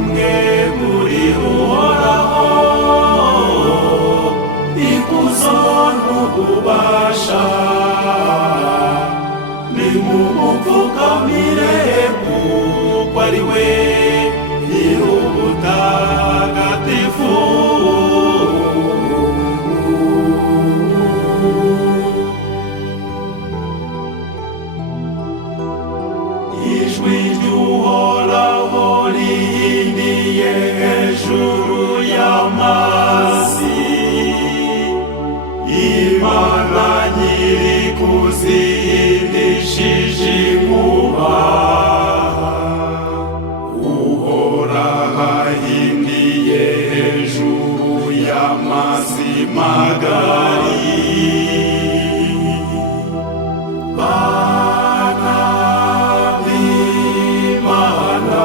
nimwe muri Uhoraho, ikuzo n'ububasha nimumupfukamire, kuko ari we nyir'ubutagatifu. Ijwi ry'Uhoraho rihindiye hejuru y'amazi, Imana nyir'ikuzihindishije inkuba. Uhoraho ahindiye hejuru y'amazi magari. Bana b'Imana,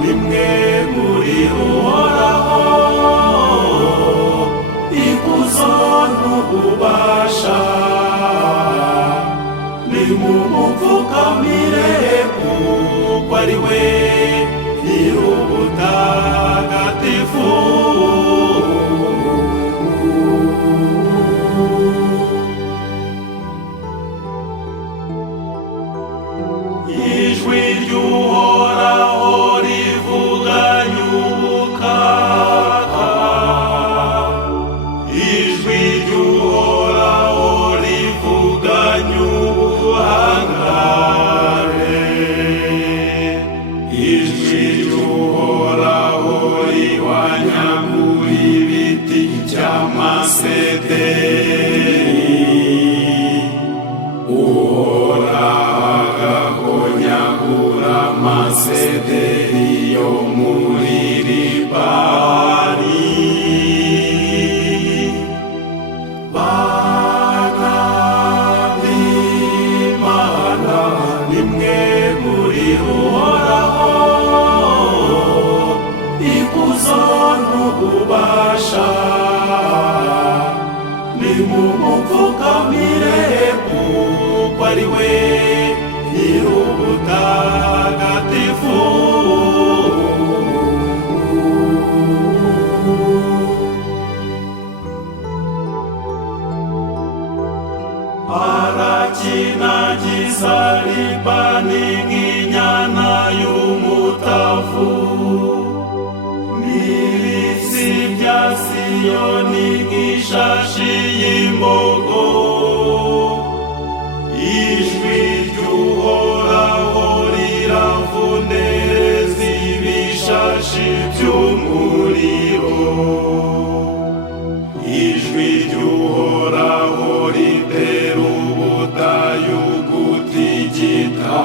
nimwe muri Uhoraho, ikuzo n'ububasha nimumupfukamire, kuko ari we nyir'ubutagatifu. Ijwi ry'Uhoraho rivuganye ubukaka, ijwi ry'Uhoraho rivuganye ubuhangare, ijwi ry'Uhoraho rihwanyagura ibiti by'amasederi. Uhoraho agahonyagura amasederi yo muri Libani. Bana b'Imana, nimwe muri Uhoraho, ikuzo n'ububasha nimumupfukamire, kuko ari we nyir'ubutagatifu. Arakinagiza Libani nk'inyana y'umutavu, n'ibisi bya Siyoni nk'ishashi y'imbogo. Ijwi ry'Uhoraho riravundereza ibishashi by'umuriro, ijwi ry'Uhoraho ritera ubutayu gutigita.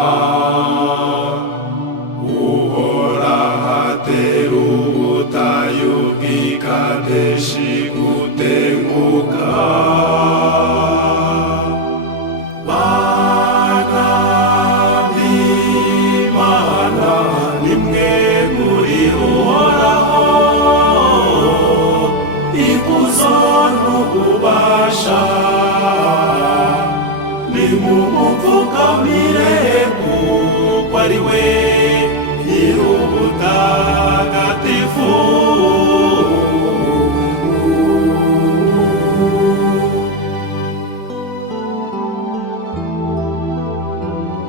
Uhoraho atera ubutayu bw'i Kadeshi gutenguka. Bana b'Imana, nimwe muri Uhoraho, ikuzo n'ububasha nimumupfukamire, kuko ari we nyir'ubutagatifu.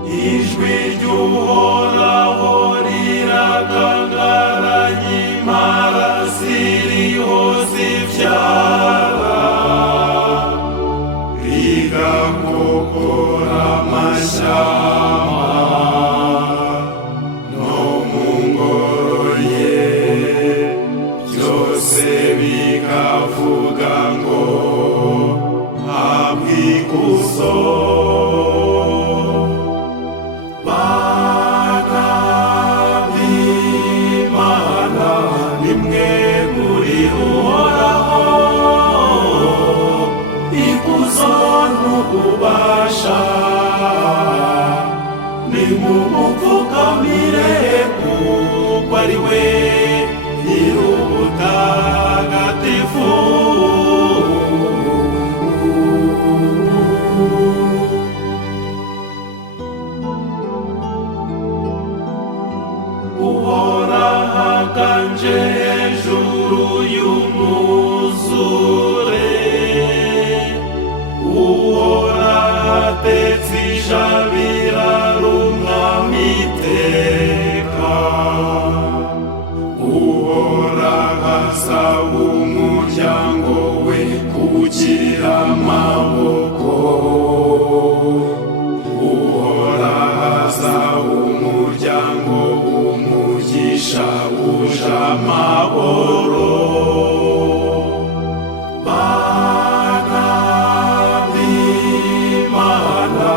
Ijwi ry'Uhoraho rirakangaranya, impara ziriho zivyara, rigakokora amashyamba no mu ngoro ye, byose bikavuga ngo habwe ikuzo. Bana b'Imana, nimwe muri Uhoraho, ikuzo n'ububasha nimumupfukamire, kuko ari we nyir'ubutagatifu. Uhoraho y'amahoro. Bana b'Imana,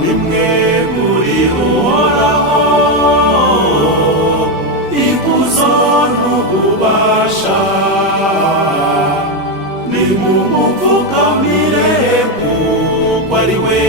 nimwe muri Uhoraho, ikuzo n'ububasha nimumupfukamire kuko ari we